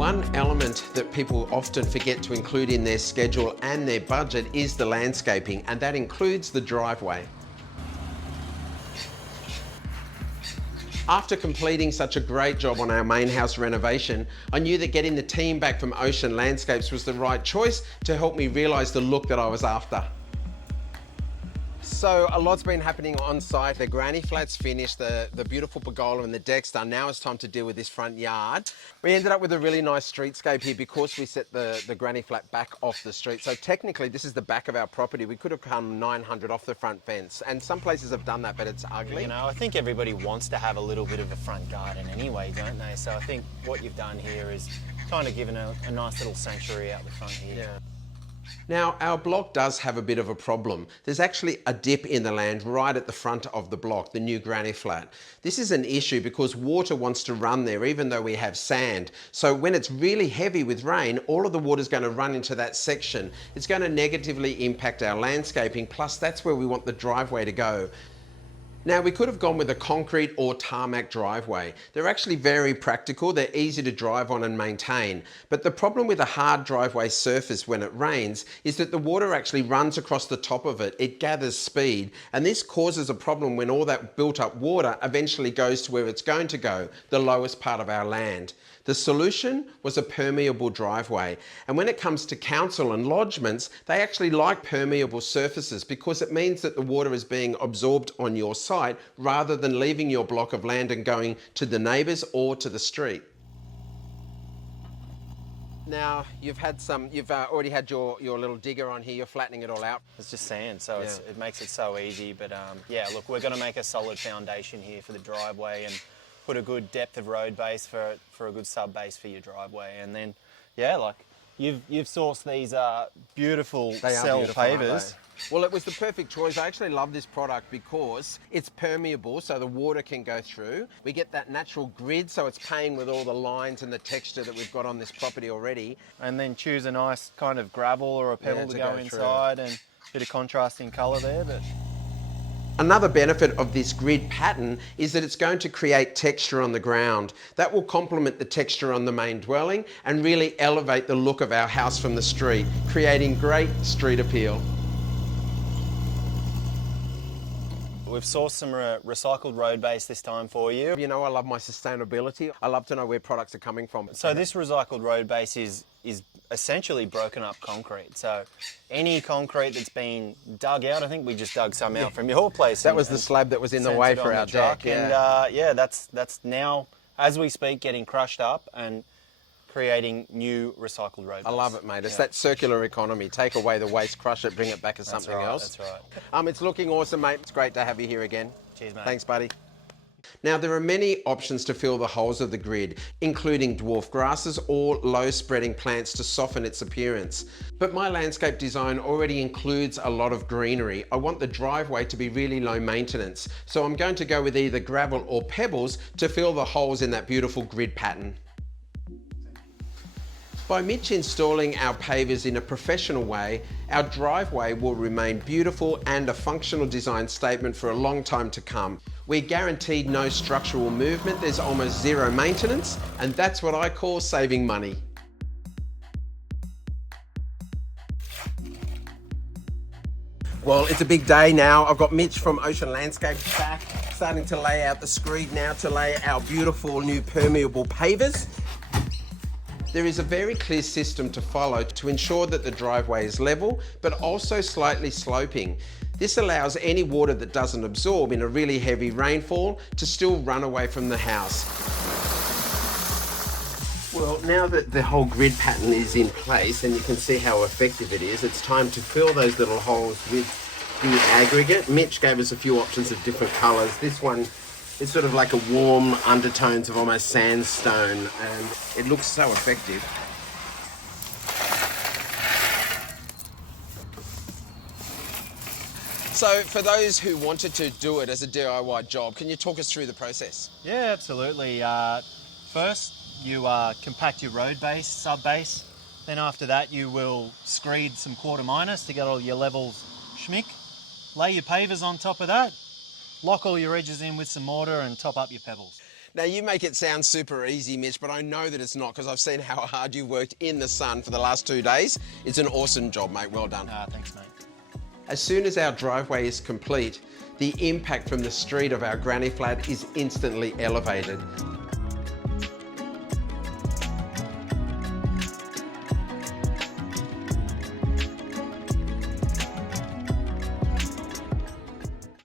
One element that people often forget to include in their schedule and their budget is the landscaping, and that includes the driveway. After completing such a great job on our main house renovation, I knew that getting the team back from Ocean Landscapes was the right choice to help me realise the look that I was after. So a lot's been happening on site. The granny flat's finished, the beautiful pergola and the deck's done. Now it's time to deal with this front yard. We ended up with a really nice streetscape here because we set the granny flat back off the street. So technically this is the back of our property. We could have come 900 off the front fence, and some places have done that, but it's ugly. You know, I think everybody wants to have a little bit of a front garden anyway, don't they? So I think what you've done here is kind of given a nice little sanctuary out the front here. Yeah. Now, our block does have a bit of a problem. There's actually a dip in the land right at the front of the block, the new granny flat. This is an issue because water wants to run there even though we have sand. So when it's really heavy with rain, all of the water is going to run into that section. It's going to negatively impact our landscaping, plus that's where we want the driveway to go. Now, we could have gone with a concrete or tarmac driveway. They're actually very practical, they're easy to drive on and maintain. But the problem with a hard driveway surface when it rains is that the water actually runs across the top of it. It gathers speed, and this causes a problem when all that built up water eventually goes to where it's going to go, the lowest part of our land. The solution was a permeable driveway. And when it comes to council and lodgements, they actually like permeable surfaces because it means that the water is being absorbed on your site rather than leaving your block of land and going to the neighbours or to the street. Now, you've already had your little digger on here, you're flattening it all out. It's just sand, so it makes it so easy. But yeah, look, we're going to make a solid foundation here for the driveway and put a good depth of road base for a good sub base for your driveway. And then, yeah, like you've sourced these beautiful cell pavers. Well, it was the perfect choice. I actually love this product because it's permeable, so the water can go through. We get that natural grid, so it's paying with all the lines and the texture that we've got on this property already. And then choose a nice kind of gravel or a pebble to go inside, and a bit of contrasting colour there. But another benefit of this grid pattern is that it's going to create texture on the ground. That will complement the texture on the main dwelling and really elevate the look of our house from the street, creating great street appeal. We've sourced some recycled road base this time for you. You know, I love my sustainability. I love to know where products are coming from. So this recycled road base is essentially broken up concrete. So any concrete that's been dug out, I think we just dug some out from your place. That was the slab that was in the way for our deck. And yeah, that's now, as we speak, getting crushed up and creating new recycled road base. I love it, mate. It's that circular economy. Take away the waste, crush it, bring it back as something else. That's right. It's looking awesome, mate. It's great to have you here again. Cheers, mate. Thanks, buddy. Now, there are many options to fill the holes of the grid, including dwarf grasses or low-spreading plants to soften its appearance. But my landscape design already includes a lot of greenery. I want the driveway to be really low maintenance, so I'm going to go with either gravel or pebbles to fill the holes in that beautiful grid pattern. By Mitch installing our pavers in a professional way, our driveway will remain beautiful and a functional design statement for a long time to come. We're guaranteed no structural movement, there's almost zero maintenance, and that's what I call saving money. Well, it's a big day now. I've got Mitch from Ocean Landscapes back, starting to lay out the screed now to lay our beautiful new permeable pavers. There is a very clear system to follow to ensure that the driveway is level, but also slightly sloping. This allows any water that doesn't absorb in a really heavy rainfall to still run away from the house. Well, now that the whole grid pattern is in place and you can see how effective it is, it's time to fill those little holes with the aggregate. Mitch gave us a few options of different colours. This one is sort of like a warm undertones of almost sandstone, and it looks so effective. So for those who wanted to do it as a DIY job, can you talk us through the process? Yeah, absolutely. First, you compact your road base, sub base. Then after that, you will screed some quarter minus to get all your levels schmick. Lay your pavers on top of that. Lock all your edges in with some mortar and top up your pebbles. Now you make it sound super easy, Mitch, but I know that it's not because I've seen how hard you've worked in the sun for the last 2 days. It's an awesome job, mate. Well done. Thanks, mate. As soon as our driveway is complete, the impact from the street of our granny flat is instantly elevated.